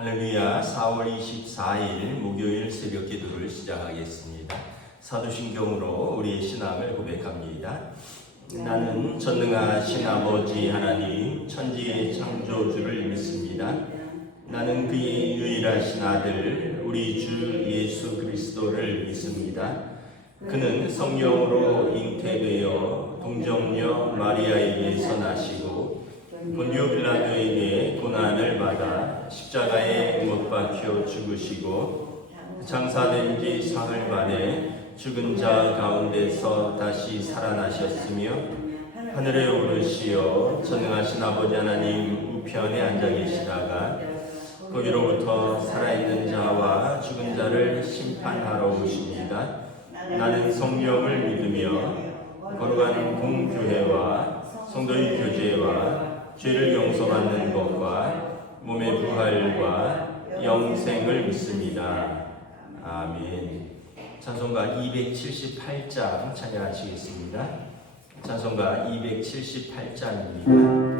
할렐루야. 4월 24일 목요일 새벽 기도를 시작하겠습니다. 사도신경으로 우리의 신앙을 고백합니다. 나는 전능하신 아버지 하나님 천지의 창조주를 믿습니다. 나는 그의 유일하신 아들 우리 주 예수 그리스도를 믿습니다. 그는 성령으로 잉태되어 동정녀 마리아에게서 나시고 본디오 빌라도에게 고난을 받아 십자가에 못 박혀 죽으시고 장사된 지 사흘 만에 죽은 자 가운데서 다시 살아나셨으며 하늘에 오르시어 전능하신 아버지 하나님 우편에 앉아 계시다가 거기로부터 살아있는 자와 죽은 자를 심판하러 오십니다. 나는 성령을 믿으며 거룩한 공교회와 성도의 교제와 죄를 용서받는 것과 몸의 부활과 영생을 믿습니다. 아멘. 찬송가 278장 찬양하시겠습니다. 찬송가 278장입니다.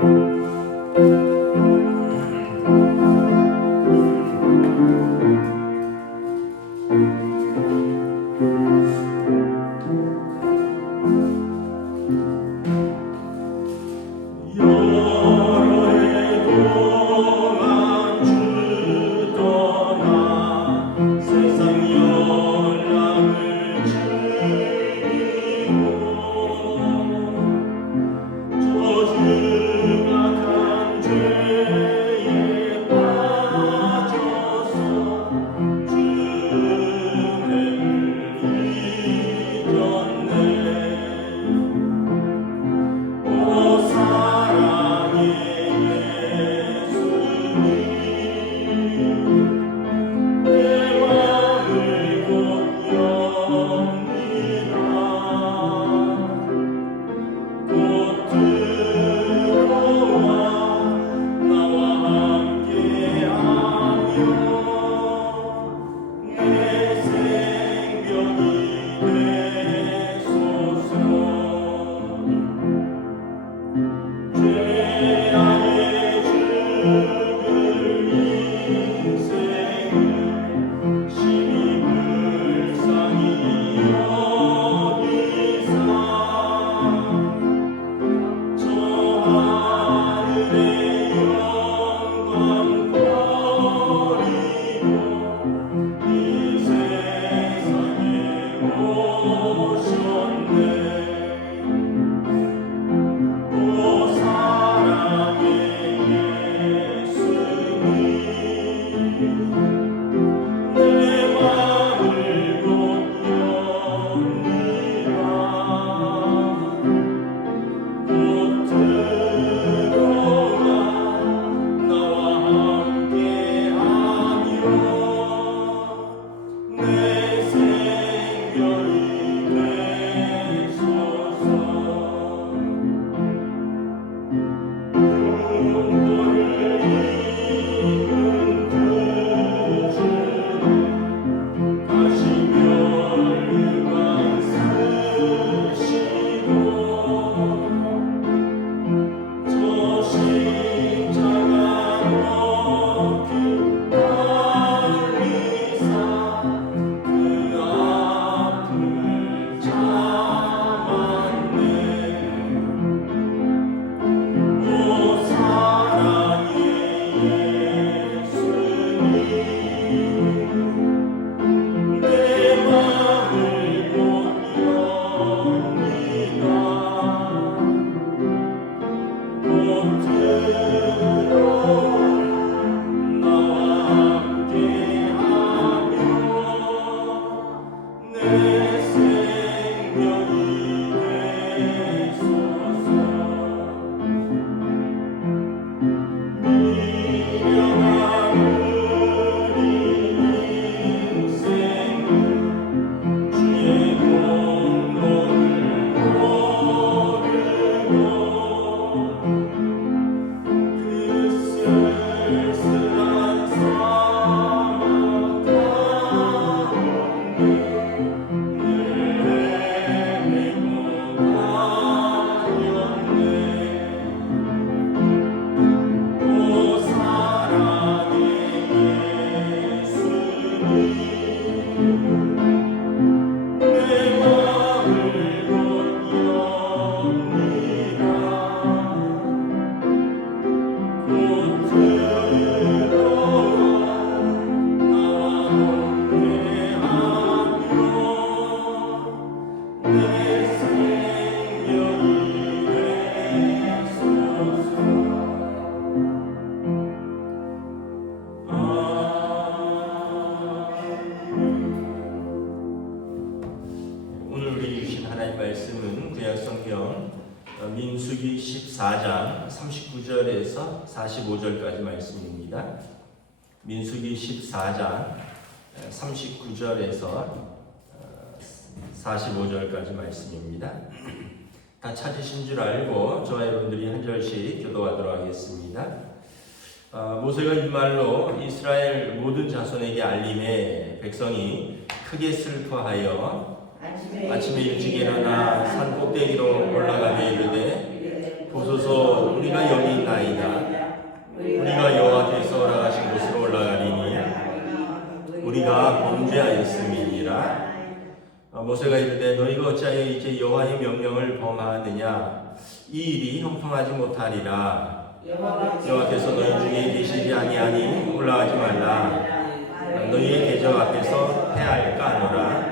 14장 39절에서 45절까지 말씀입니다. 민수기 14장 39절에서 45절까지 말씀입니다. 다 찾으신 줄 알고 저와 여러분들이 한 절씩 교도하도록 하겠습니다. 모세가 이 말로 이스라엘 모든 자손에게 알림해 백성이 크게 슬퍼하여 아침에 일찍 일어나 산 꼭대기로 올라가며 이르되 보소서 우리가 여기 있나이다. 우리가 여호와께서 허락하신 곳으로 올라가리니 우리가 범죄하였음이니라. 모세가 이르되 너희가 어찌하여 이제 여호와의 명령을 범하느냐. 이 일이 형통하지 못하리라. 여호와께서 너희 중에 계시지 아니하니 올라가지 말라. 너희의 대적 앞에서 패할까 하노라.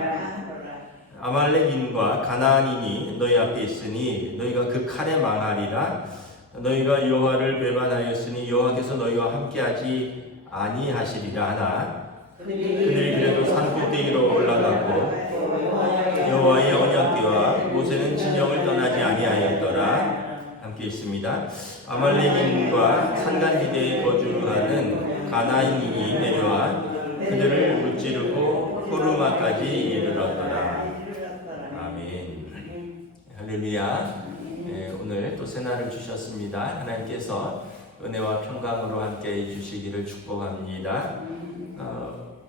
아말렉인과 가나안인이 너희 앞에 있으니 너희가 그 칼에 망하리라. 너희가 여호와를 배반하였으니 여호와께서 너희와 함께하지 아니하시리라 하나. 그들이 그래도 산 꼭대기로 올라가고 여호와의 언약궤와 모세는 진영을 떠나지 아니하였더라. 함께 있습니다. 아말렉인과 산간지대에 거주하는 가나안인이 내려와 그들을 무찌르고 호르마까지 이르렀더라. 아멘. 할렐루야. 오늘 또 새날을 주셨습니다. 하나님께서 은혜와 평강으로 함께 해주시기를 축복합니다.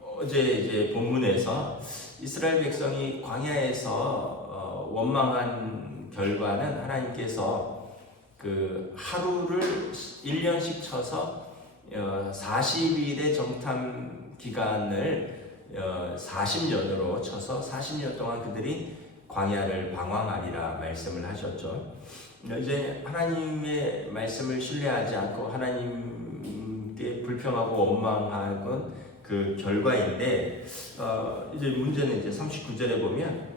어제 이제 본문에서 이스라엘 백성이 광야에서 원망한 결과는 하나님께서 그 하루를 1년씩 쳐서 40일의 정탐 기간을 40년으로 쳐서 40년 동안 그들이 광야를 방황하리라 말씀을 하셨죠. 이제 하나님의 말씀을 신뢰하지 않고 하나님께 불평하고 원망하는 그 결과인데, 이제 문제는 이제 39절에 보면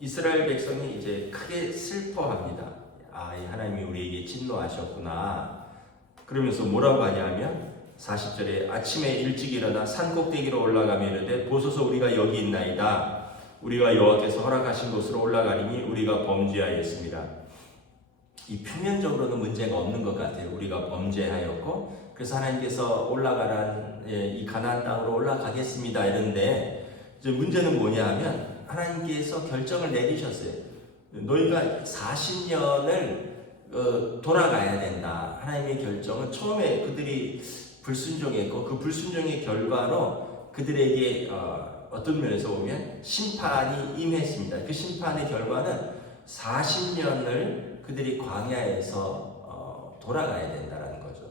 이스라엘 백성이 이제 크게 슬퍼합니다. 하나님이 우리에게 진노하셨구나. 그러면서 뭐라고 하냐면 40절에 아침에 일찍 일어나 산 꼭대기로 올라가며 이르되 보소서 우리가 여기 있나이다. 우리가 여호와께서 허락하신 곳으로 올라가리니 우리가 범죄하였습니다. 이 표면적으로는 문제가 없는 것 같아요. 우리가 범죄하였고 그래서 하나님께서 올라가란 이 가나안 땅으로 올라가겠습니다 이런데, 이제 문제는 뭐냐 하면 하나님께서 결정을 내리셨어요. 너희가 40년을 돌아가야 된다. 하나님의 결정은 처음에 그들이 불순종했고 그 불순종의 결과로 그들에게 어떤 면에서 보면 심판이 임했습니다. 그 심판의 결과는 40년을 그들이 광야에서 돌아가야 된다는 거죠.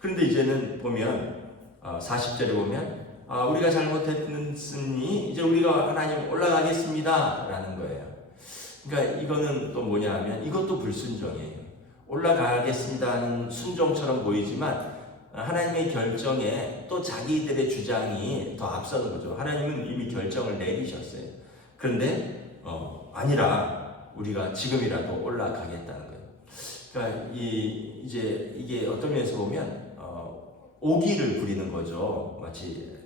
그런데 이제는 보면 40절에 보면 우리가 잘못했으니 이제 우리가 하나님 올라가겠습니다 라는 거예요. 그러니까 이거는 또 뭐냐 하면 이것도 불순종이에요. 올라가겠습니다 하는 순종처럼 보이지만 하나님의 결정에 또 자기들의 주장이 더 앞서는 거죠. 하나님은 이미 결정을 내리셨어요. 그런데 아니라 우리가 지금이라도 올라가겠다는 거예요. 그러니까 이제 이게 어떤 면에서 보면 오기를 부리는 거죠. 마치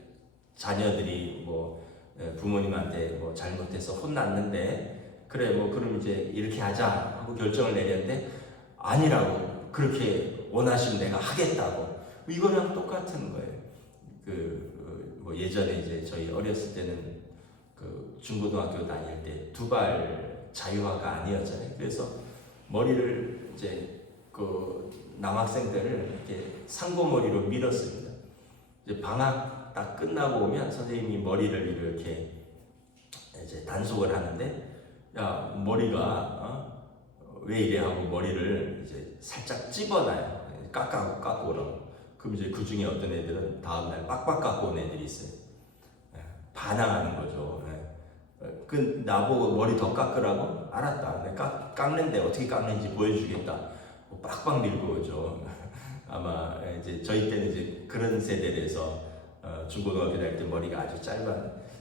자녀들이 뭐 부모님한테 뭐 잘못해서 혼났는데 그래 뭐 그럼 이제 이렇게 하자 하고 결정을 내렸는데 아니라고, 그렇게 원하시면 내가 하겠다고. 이거랑 똑같은 거예요. 뭐 예전에 이제 저희 어렸을 때는 그 중고등학교 다닐 때 두발 자유화가 아니었잖아요. 그래서 머리를 이제 그 남학생들을 이렇게 상고머리로 밀었습니다. 이제 방학 딱 끝나고 오면 선생님이 머리를 이렇게 이제 단속을 하는데, 야 머리가 왜 이래 하고 머리를 이제 살짝 찝어놔요. 깎고 오라고. 그럼 이제 그 중에 어떤 애들은 다음날 빡빡 깎고 온 애들이 있어요. 반항하는 거죠. 그 나보고 머리 더 깎으라고? 알았다. 내가 깎는데 어떻게 깎는지 보여주겠다. 빡빡 밀고 오죠. 아마 이제 저희 때는 이제 그런 세대라서 중고등학교 다닐 때 머리가 아주 짧아.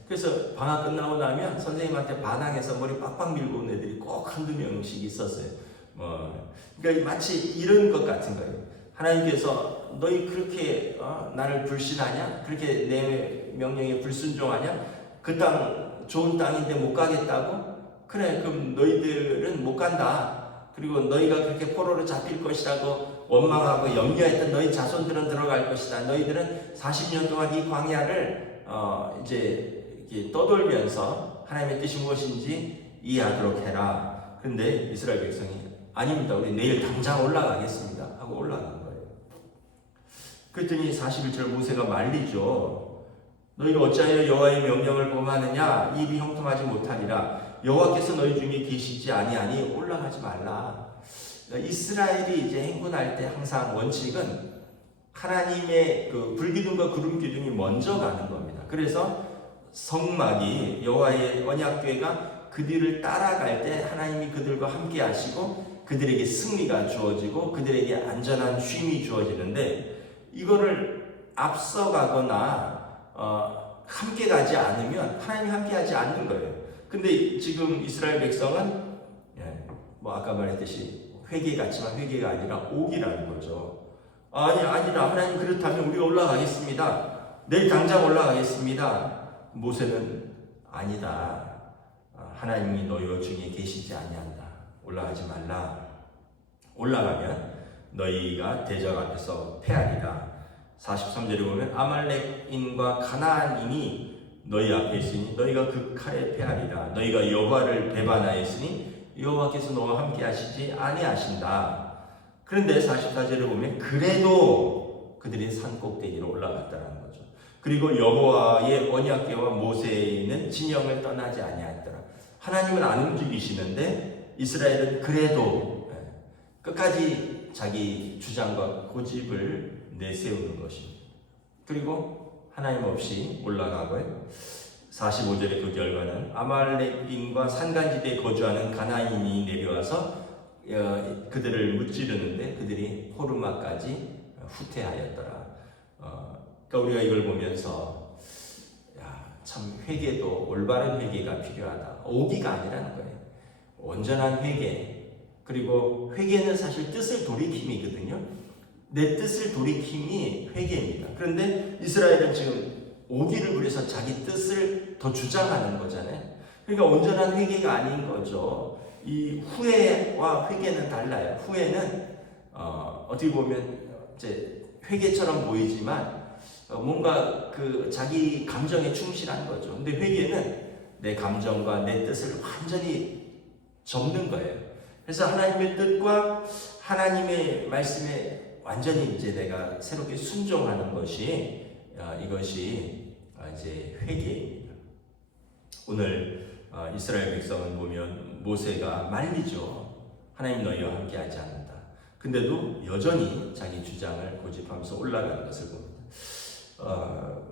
그래서 방학 끝나고 나면 선생님한테 반항해서 머리 빡빡 밀고 온 애들이 꼭 한두 명씩 있었어요. 그러니까 마치 이런 것 같은 거예요. 하나님께서 너희 그렇게 나를 불신하냐? 그렇게 내 명령에 불순종하냐? 그 땅 좋은 땅인데 못 가겠다고? 그래 그럼 너희들은 못 간다. 그리고 너희가 그렇게 포로로 잡힐 것이라고 원망하고 염려했던 너희 자손들은 들어갈 것이다. 너희들은 40년 동안 이 광야를 이제 이렇게 떠돌면서 하나님의 뜻이 무엇인지 이해하도록 해라. 그런데 이스라엘 백성이 아닙니다. 우리 내일 당장 올라가겠습니다. 하고 올라간 거예요. 그랬더니 41절 모세가 말리죠. 너희가 어찌하여 여호와의 명령을 범하느냐? 이 일이 형통하지 못하리라. 여호와께서 너희 중에 계시지 아니하니 올라가지 말라. 이스라엘이 이제 행군할 때 항상 원칙은 하나님의 그 불기둥과 구름 기둥이 먼저 가는 겁니다. 그래서 성막이 여호와의 언약궤가 그 뒤를 따라갈 때 하나님이 그들과 함께 하시고 그들에게 승리가 주어지고 그들에게 안전한 쉼이 주어지는데 이거를 앞서가거나 함께 가지 않으면 하나님이 함께 하지 않는 거예요. 근데 지금 이스라엘 백성은 뭐 아까 말했듯이 회개 같지만 회개가 아니라 옥이라는 거죠. 아니라 하나님 그렇다면 우리가 올라가겠습니다. 내일 당장 올라가겠습니다. 모세는 아니다. 하나님이 너희 중에 계시지 아니한다. 올라가지 말라. 올라가면 너희가 대적 앞에서 패하리라. 43절에 보면 아말렉인과 가나안인이 너희 앞에 있으니 너희가 그 칼에 패하리라. 너희가 여호와를 배반하였으니 여호와께서 너와 함께 하시지 아니하신다. 그런데 44절에 보면 그래도 그들이 산 꼭대기로 올라갔다는 거죠. 그리고 여호와의 언약궤와 모세는 진영을 떠나지 아니하였더라. 하나님은 안 움직이시는데 이스라엘은 그래도 끝까지 자기 주장과 고집을 내세우는 것입니다. 그리고 하나님 없이 올라가고요. 45절의 그 결과는 아말렉인과 산간지대에 거주하는 가나안인이 내려와서 그들을 무찌르는데 그들이 호르마까지 후퇴하였더라. 그러니까 우리가 이걸 보면서 참 회개도 올바른 회개가 필요하다. 오기가 아니라는 거예요. 온전한 회개. 그리고 회개는 사실 뜻을 돌이킴이거든요. 내 뜻을 돌이킴이 회개입니다. 그런데 이스라엘은 지금 오기를 부려서 자기 뜻을 더 주장하는 거잖아요. 그러니까 온전한 회개가 아닌 거죠. 이 후회와 회개는 달라요. 후회는 어떻게 보면 이제 회개처럼 보이지만 뭔가 그 자기 감정에 충실한 거죠. 근데 회개는 내 감정과 내 뜻을 완전히 접는 거예요. 그래서 하나님의 뜻과 하나님의 말씀에 완전히 이제 내가 새롭게 순종하는 것이 이것이 이제 회개입니다. 오늘 이스라엘 백성을 보면 모세가 말리죠. 하나님 너희와 함께하지 않는다. 근데도 여전히 자기 주장을 고집하면서 올라가는 것을 봅니다.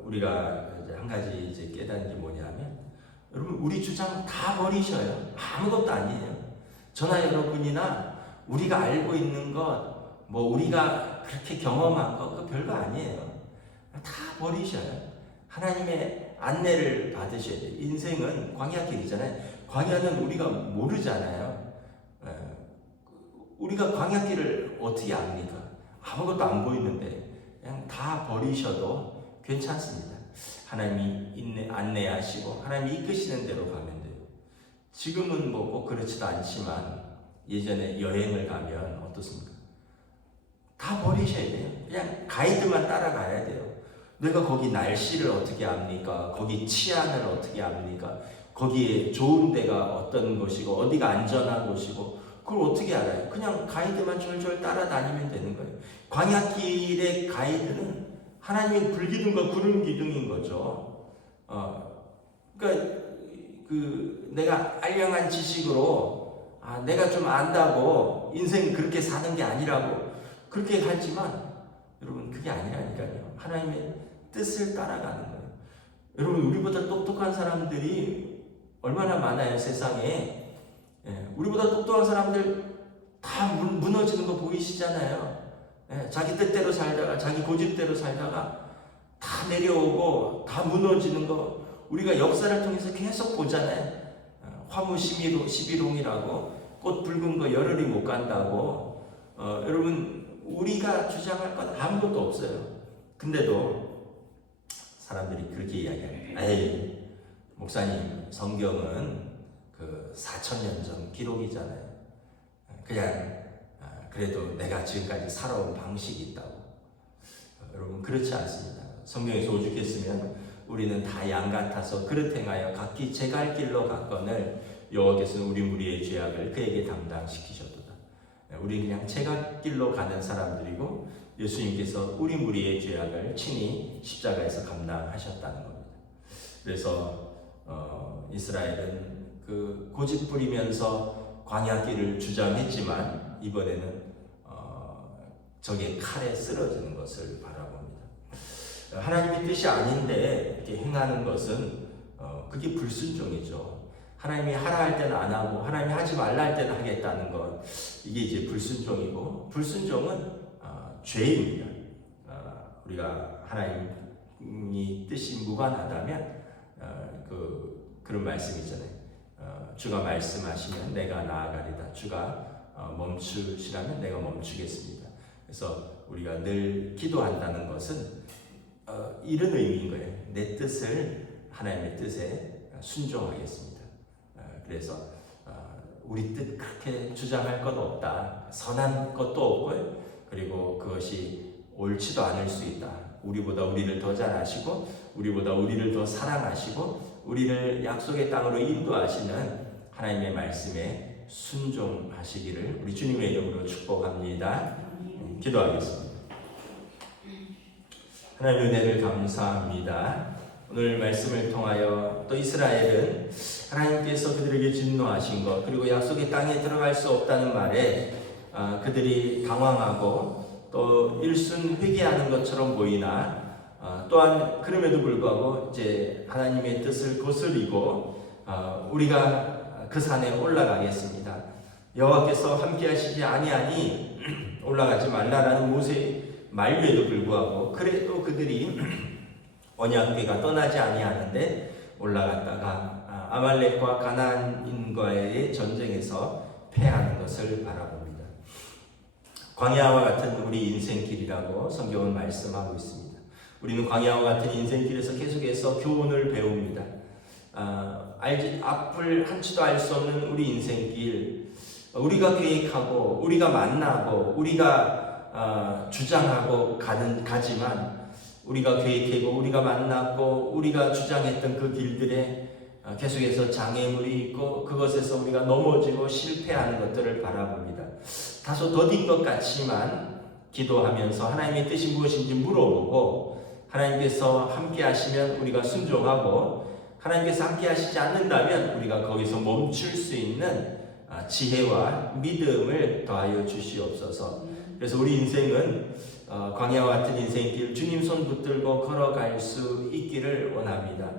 우리가 이제 한 가지 이제 깨닫는 게 뭐냐면 여러분 우리 주장 다 버리셔요. 아무것도 아니에요. 저나 여러분이나 우리가 알고 있는 것, 뭐 우리가 그렇게 경험한 것, 그거 별거 아니에요. 다 버리셔요. 하나님의 안내를 받으셔야 돼요. 인생은 광야길이잖아요. 광야는 우리가 모르잖아요. 우리가 광야길을 어떻게 압니까? 아무것도 안 보이는데 그냥 다 버리셔도 괜찮습니다. 하나님이 안내하시고 하나님이 이끄시는 대로 가면 돼요. 지금은 뭐 꼭 그렇지도 않지만 예전에 여행을 가면 어떻습니까? 다 버리셔야 돼요. 그냥 가이드만 따라가야 돼요. 내가 거기 날씨를 어떻게 압니까? 거기 치안을 어떻게 압니까? 거기에 좋은 데가 어떤 곳이고 어디가 안전한 곳이고 그걸 어떻게 알아요? 그냥 가이드만 졸졸 따라다니면 되는 거예요. 광야길의 가이드는 하나님의 불기둥과 구름 기둥인 거죠. 그러니까 내가 알량한 지식으로 내가 좀 안다고 인생 그렇게 사는 게 아니라고 그렇게 하지만 여러분 그게 아니라니까요. 하나님의 뜻을 따라가는 거예요. 여러분 우리보다 똑똑한 사람들이 얼마나 많아요 세상에. 우리보다 똑똑한 사람들 다 무너지는 거 보이시잖아요. 자기 뜻대로 살다가 자기 고집대로 살다가 다 내려오고 다 무너지는 거 우리가 역사를 통해서 계속 보잖아요. 화무 시비롱이라고 꽃 붉은 거 열흘이 못 간다고. 여러분 우리가 주장할 건 아무것도 없어요. 근데도 사람들이 그렇게 이야기합니다. 에이 목사님 성경은 그 4,000년 전 기록이잖아요. 그냥 그래도 내가 지금까지 살아온 방식이 있다고. 여러분 그렇지 않습니다. 성경에서 오죽했으면 우리는 다 양 같아서 그릇 행하여 각기 제 갈 길로 갔거늘 여호와께서는 우리 무리의 죄악을 그에게 담당시키셨도다. 우리 그냥 제 갈 길로 가는 사람들이고 예수님께서 우리 무리의 죄악을 친히 십자가에서 감당하셨다는 겁니다. 그래서 이스라엘은 그 고집 부리면서 광야길을 주장했지만 이번에는 적의 칼에 쓰러지는 것을 바라봅니다. 하나님의 뜻이 아닌데 이렇게 행하는 것은 그게 불순종이죠. 하나님이 하라 할 때는 안 하고 하나님이 하지 말라 할 때는 하겠다는 것, 이게 이제 불순종이고, 불순종은 죄입니다. 우리가 하나님이 뜻이 무관하다면 그런 말씀 있잖아요. 주가 말씀하시면 내가 나아가리다. 주가 멈추시라면 내가 멈추겠습니다. 그래서 우리가 늘 기도한다는 것은 이런 의미인 거예요. 내 뜻을 하나님의 뜻에 순종하겠습니다. 그래서 우리 뜻 그렇게 주장할 것 없다. 선한 것도 없고요. 그리고 그것이 옳지도 않을 수 있다. 우리보다 우리를 더 잘 아시고 우리보다 우리를 더 사랑하시고 우리를 약속의 땅으로 인도하시는 하나님의 말씀에 순종하시기를 우리 주님의 이름으로 축복합니다. 기도하겠습니다. 하나님 은혜를 감사합니다. 오늘 말씀을 통하여 또 이스라엘은 하나님께서 그들에게 진노하신 것, 그리고 약속의 땅에 들어갈 수 없다는 말에 그들이 당황하고 또 일순 회개하는 것처럼 보이나 또한 그럼에도 불구하고 이제 하나님의 뜻을 거스리고 우리가 그 산에 올라가겠습니다. 여호와께서 함께하시지 아니하니 올라가지 말라라는 모세의 말에도 불구하고 그래도 그들이 언약궤가 떠나지 아니하는데 올라갔다가 아말렉과 가나안인과의 전쟁에서 패하는 것을 바라봅니다. 광야와 같은 우리 인생길이라고 성경은 말씀하고 있습니다. 우리는 광야와 같은 인생길에서 계속해서 교훈을 배웁니다. 앞을 한치도 알 수 없는 우리 인생길, 우리가 계획하고 우리가 만나고 우리가 주장하고 가지만 우리가 계획하고 우리가 만났고 우리가 주장했던 그 길들에 계속해서 장애물이 있고 그것에서 우리가 넘어지고 실패하는 것들을 바라봅니다. 다소 더딘 것 같지만 기도하면서 하나님의 뜻이 무엇인지 물어보고 하나님께서 함께 하시면 우리가 순종하고 하나님께서 함께 하시지 않는다면 우리가 거기서 멈출 수 있는 지혜와 믿음을 더하여 주시옵소서. 그래서 우리 인생은 광야와 같은 인생길 주님 손 붙들고 걸어갈 수 있기를 원합니다.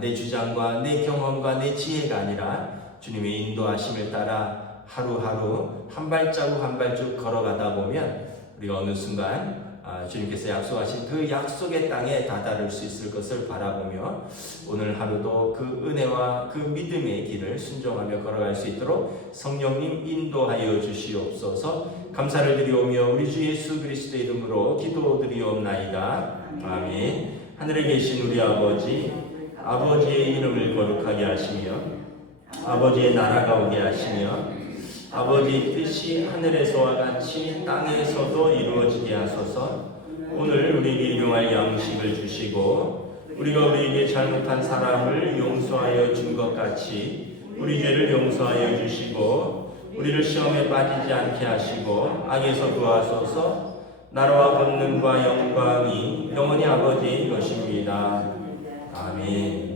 내 주장과 내 경험과 내 지혜가 아니라 주님의 인도하심을 따라 하루하루 한 발자국 한 발자국 걸어가다 보면 우리가 어느 순간 주님께서 약속하신 그 약속의 땅에 다다를 수 있을 것을 바라보며 오늘 하루도 그 은혜와 그 믿음의 길을 순종하며 걸어갈 수 있도록 성령님 인도하여 주시옵소서. 감사를 드리오며 우리 주 예수 그리스도 이름으로 기도드리옵나이다. 아멘. 하늘에 계신 우리 아버지, 아버지의 이름을 거룩하게 하시며 아버지의 나라가 오게 하시며 아버지의 뜻이 하늘에서와 같이 땅에서도 이루어지게 하소서. 오늘 우리에게 일용할 양식을 주시고 우리가 우리에게 잘못한 사람을 용서하여 준 것 같이 우리 죄를 용서하여 주시고 우리를 시험에 빠지지 않게 하시고 악에서 구하소서. 나라와 권능과 영광이 영원히 아버지의 것입니다. 아멘.